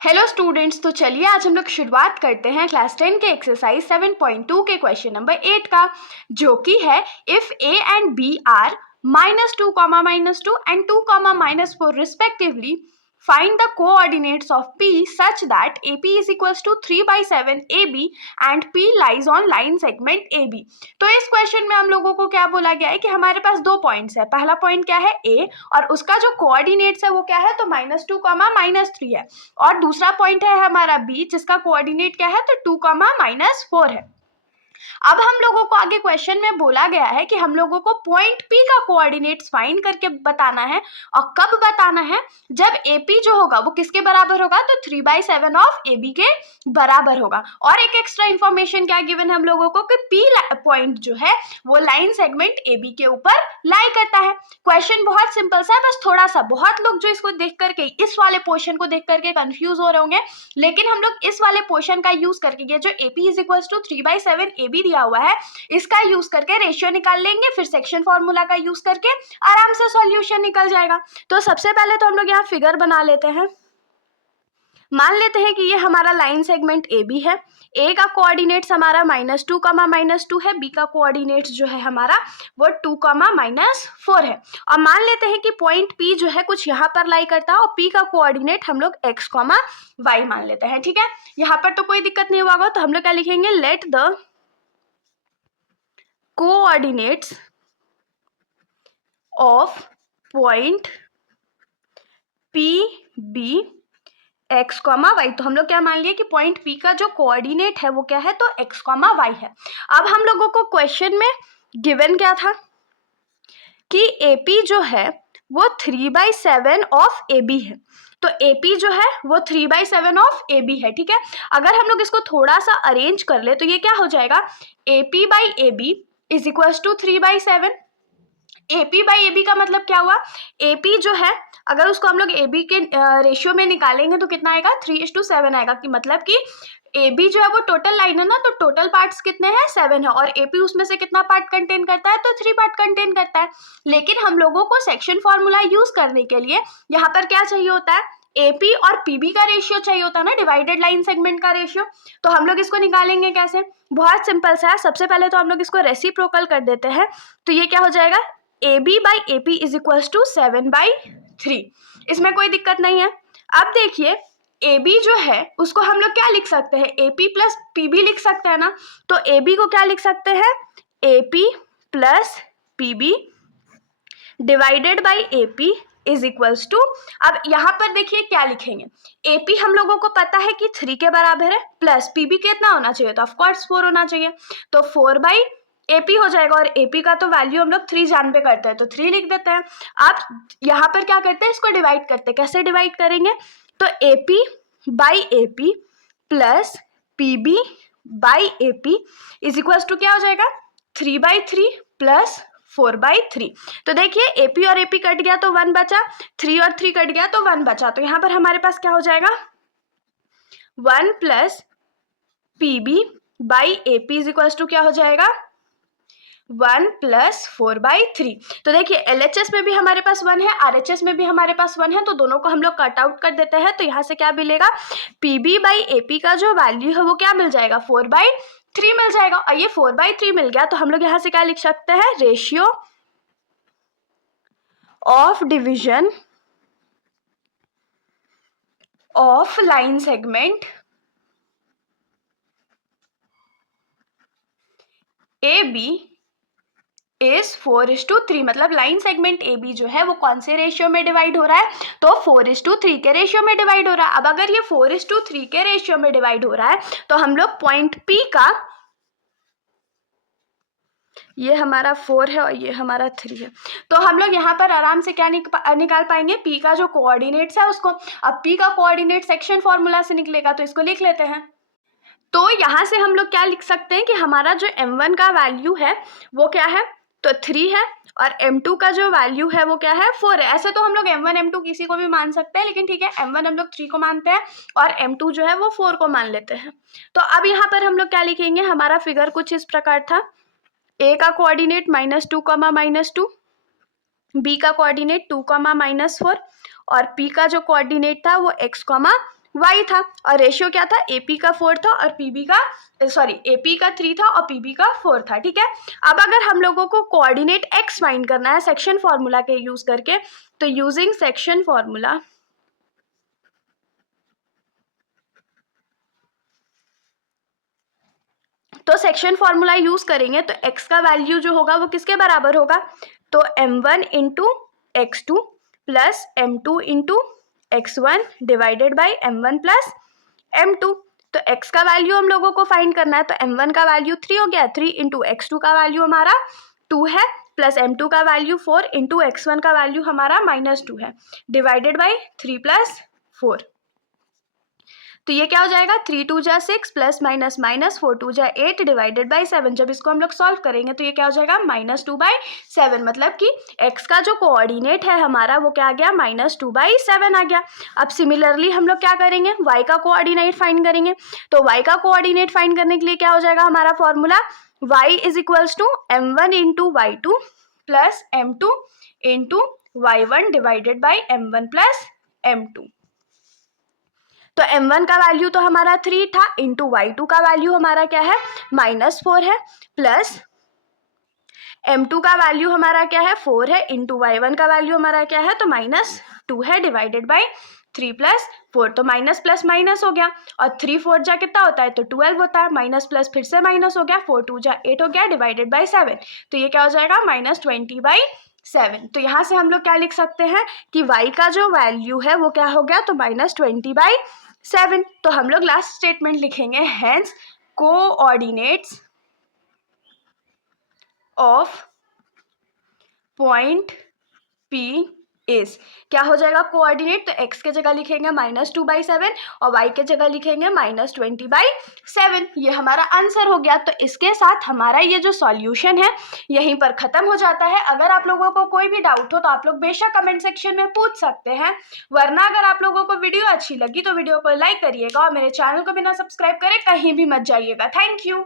Hello students, तो चलिए आज हम लोग शुरुआत करते हैं क्लास 10 के एक्सरसाइज 7.2 के क्वेश्चन नंबर 8 का, जो कि है if A and B are -2, -2 एंड 2, -4 respectively find the coordinates of P such that AP is equals to 3/7 AB and P lies on line segment AB। तो इस क्वेश्चन में हम लोगों को क्या बोला गया है कि हमारे पास दो पॉइंट्स है। पहला पॉइंट क्या है A, और उसका जो कोऑर्डिनेट्स है वो क्या है, तो -2, -3 है। और दूसरा पॉइंट है हमारा B, जिसका कोऑर्डिनेट क्या है, तो 2, -4 है। अब हम लोगों को आगे क्वेश्चन में बोला गया है कि हम लोगों को पॉइंट P का कोऑर्डिनेट्स फाइंड करके बताना है। और कब बताना है? जब AP जो होगा वो किसके बराबर होगा, तो 3/7 ऑफ AB के बराबर होगा। और एक एक्स्ट्रा इंफॉर्मेशन क्या गिवन है हम लोगों को कि P पॉइंट जो है वो लाइन सेगमेंट AB के ऊपर लाई करता है। क्वेश्चन बहुत सिंपल सा है, बस थोड़ा सा बहुत लोग जो इसको देख करके, इस वाले पोर्शन को देख करके कंफ्यूज हो रहे होंगे, लेकिन हम लोग इस वाले पोर्शन का यूज करके, ये जो AP is equals to 3/7 AB दिया हुआ है, इसका यूज करके रेशियो निकाल लेंगे, फिर सेक्शन फॉर्मूला का यूज करके आराम से सॉल्यूशन निकल जाएगा। तो सबसे पहले तो हम लोग यहाँ फिगर बना लेते हैं। मान लेते हैं कि ये हमारा लाइन सेगमेंट AB है। A का कोऑर्डिनेट्स हमारा -2, -2 है। B का कोऑर्डिनेट्स जो है हमारा वो 2, -4 है। और मान लेते हैं कि पॉइंट P जो है कुछ यहाँ पर लाई करता है, और P का कोऑर्डिनेट हम लोग x, y मान लेते हैं। ठीक है, यहाँ पर तो कोई दिक्कत नहीं होगा। तो हम लोग क्या लिखेंगे, let the coordinates of point PB x, y। तो हम लोग क्या मान लिए कि पॉइंट P का जो कोऑर्डिनेट है वो क्या है, तो x, y है। अब हम लोगों को क्वेश्चन में गिवन क्या था कि AP जो है वो 3/7 ऑफ AB है। तो AP जो है वो 3/7 ऑफ AB है। ठीक है, अगर हम लोग इसको थोड़ा सा अरेंज कर ले तो ये क्या हो जाएगा, AP/AB is equals to 3/7। AP/AB का मतलब क्या हुआ, AP जो है अगर उसको हम लोग AB के रेशियो में निकालेंगे तो कितना आएगा, 3:7 आएगा। कि मतलब कि AB जो है वो टोटल लाइन है ना, तो टोटल पार्ट्स कितने हैं, 7 है, और AP उसमें से कितना पार्ट कंटेन करता है, तो 3 पार्ट कंटेन करता है। लेकिन हम लोगों को सेक्शन फॉर्मूला यूज करने के लिए यहाँ पर क्या चाहिए होता है, AP और PB का रेशियो चाहिए होता है ना, डिवाइडेड लाइन सेगमेंट का रेशियो। तो हम लोग इसको निकालेंगे कैसे, बहुत सिंपल सा है। सबसे पहले तो हम लोग इसको रेसिप्रोकल कर देते हैं। तो ये क्या हो जाएगा, AB/AP इज इक्वल्स टू 7/3। इसमें कोई दिक्कत नहीं है। अब देखिए AB जो है उसको हम लोग क्या लिख सकते हैं, AP प्लस PB लिख सकते हैं ना। तो AB को क्या लिख सकते हैं, AP plus PB divided by AP is equals to, अब यहाँ पर देखिए क्या लिखेंगे, AP हम लोगों को पता है कि 3 के बराबर है, प्लस PB कितना होना चाहिए, तो ऑफकोर्स 4 होना चाहिए। तो 4/AP हो जाएगा, और AP का तो वैल्यू हम लोग 3 जान पे करते हैं, तो 3 लिख देते हैं। अब यहाँ पर क्या करते हैं, इसको डिवाइड करते हैं। कैसे डिवाइड करेंगे, तो AP/AP plus PB/AP is equals to क्या हो जाएगा, 3/3 प्लस 4/3। तो देखिए AP और AP कट गया तो 1 बचा, 3 और 3 कट गया तो 1 बचा। तो यहाँ पर हमारे पास क्या हो जाएगा, 1 plus PB/AP is equals to क्या हो जाएगा, 1 प्लस 4/3। तो देखिए LHS में भी हमारे पास 1 है, RHS में भी हमारे पास 1 है, तो दोनों को हम लोग कट आउट कर देते हैं। तो यहाँ से क्या मिलेगा, PB/AP का जो वैल्यू है वो क्या मिल जाएगा, 4/3 मिल जाएगा। और ये 4/3 मिल गया तो हम लोग यहाँ से क्या लिख सकते हैं, ratio of division of line segment AB is 4:3। मतलब लाइन सेगमेंट AB जो है वो कौन से रेशियो में डिवाइड हो रहा है, तो 4:3 के रेशियो में डिवाइड हो रहा है। अब अगर ये 4:3 के रेशियो में डिवाइड हो रहा है तो हम लोग पॉइंट P का, ये हमारा 4 है और ये हमारा 3 है, तो हम लोग यहाँ पर आराम से क्या निकाल पाएंगे, P का जो कोऑर्डिनेट्स है उसको। अब P का कोऑर्डिनेट सेक्शन फॉर्मूला से निकलेगा, तो इसको लिख लेते हैं। तो यहाँ से हम लोग क्या लिख सकते हैं कि हमारा जो M1 का वैल्यू है वो क्या है, तो 3 है, और M2 का जो वैल्यू है वो क्या है, 4 है। ऐसे तो हम लोग M1 M2 किसी को भी मान सकते हैं, लेकिन ठीक है M1 हम लोग 3 को मानते हैं और M2 जो है वो 4 को मान लेते हैं। तो अब यहाँ पर हम लोग क्या लिखेंगे, हमारा फिगर कुछ इस प्रकार था, A का कोऑर्डिनेट -2, -2, B का कोऑर्डिनेट 2, -4, और P का जो कोऑर्डिनेट था वो x, y था और रेशियो क्या था, AP का 4 था और AP का 3 था और PB का 4 था, ठीक है। अब अगर हम लोगों को कोऑर्डिनेट x फाइंड करना है सेक्शन फॉर्मूला के यूज करके, तो यूजिंग सेक्शन फॉर्मूला, तो सेक्शन फॉर्मूला यूज करेंगे तो x का वैल्यू जो होगा वो किसके बराबर होगा, तो m1 into x2 plus m2 into x1 divided by m1 plus m2। तो x का वैल्यू हम लोगों को फाइंड करना है, तो m1 का वैल्यू 3 हो गया, 3 इंटू x2 का वैल्यू हमारा 2 है, प्लस m2 का वैल्यू 4 इंटू x1 का वैल्यू हमारा -2 है, डिवाइडेड बाई 3 प्लस 4। तो ये क्या हो जाएगा, 3 2 जा 6 प्लस माइनस माइनस 4 2 जा 8 डिवाइडेड बाई 7। जब इसको हम लोग सॉल्व करेंगे तो ये क्या हो जाएगा, -2/7, मतलब कि x का जो कोऑर्डिनेट है हमारा वो क्या आ गया, -2/7 आ गया। अब सिमिलरली हम लोग क्या करेंगे, y का कोऑर्डिनेट फाइंड करेंगे। तो y का कोऑर्डिनेट फाइंड करने के लिए क्या हो जाएगा हमारा formula, y is equals to m1 into y2 plus m2 into y1 divided by m1 plus m2। तो m1 का वैल्यू तो हमारा 3 था, इंटू y2 का वैल्यू हमारा क्या है, -4 है, प्लस m2 का वैल्यू हमारा क्या है, 4 है, इंटू y1 का वैल्यू हमारा क्या है, तो -2 है, डिवाइडेड बाई 3 प्लस 4। तो माइनस प्लस माइनस हो गया और 3 4 जा कितना होता है, तो 12 होता है, माइनस प्लस फिर से माइनस हो गया, 4 2 जा 8 हो गया, डिवाइडेड बाई 7। तो ये क्या हो जाएगा, -20/7। तो यहाँ से हम लोग क्या लिख सकते हैं कि y का जो वैल्यू है वो क्या हो गया, तो -20/7। तो हम लोग लास्ट स्टेटमेंट लिखेंगे, hence coordinates of point P is, क्या हो जाएगा कोऑर्डिनेट, तो x के जगह लिखेंगे -2/7 और y के जगह लिखेंगे -20/7। ये हमारा आंसर हो गया। तो इसके साथ हमारा ये जो सॉल्यूशन है यहीं पर ख़त्म हो जाता है। अगर आप लोगों को कोई भी डाउट हो तो आप लोग बेशक कमेंट सेक्शन में पूछ सकते हैं, वरना अगर आप लोगों को वीडियो अच्छी लगी तो वीडियो को लाइक करिएगा और मेरे चैनल को बिना सब्सक्राइब करे कहीं भी मत जाइएगा। Thank you.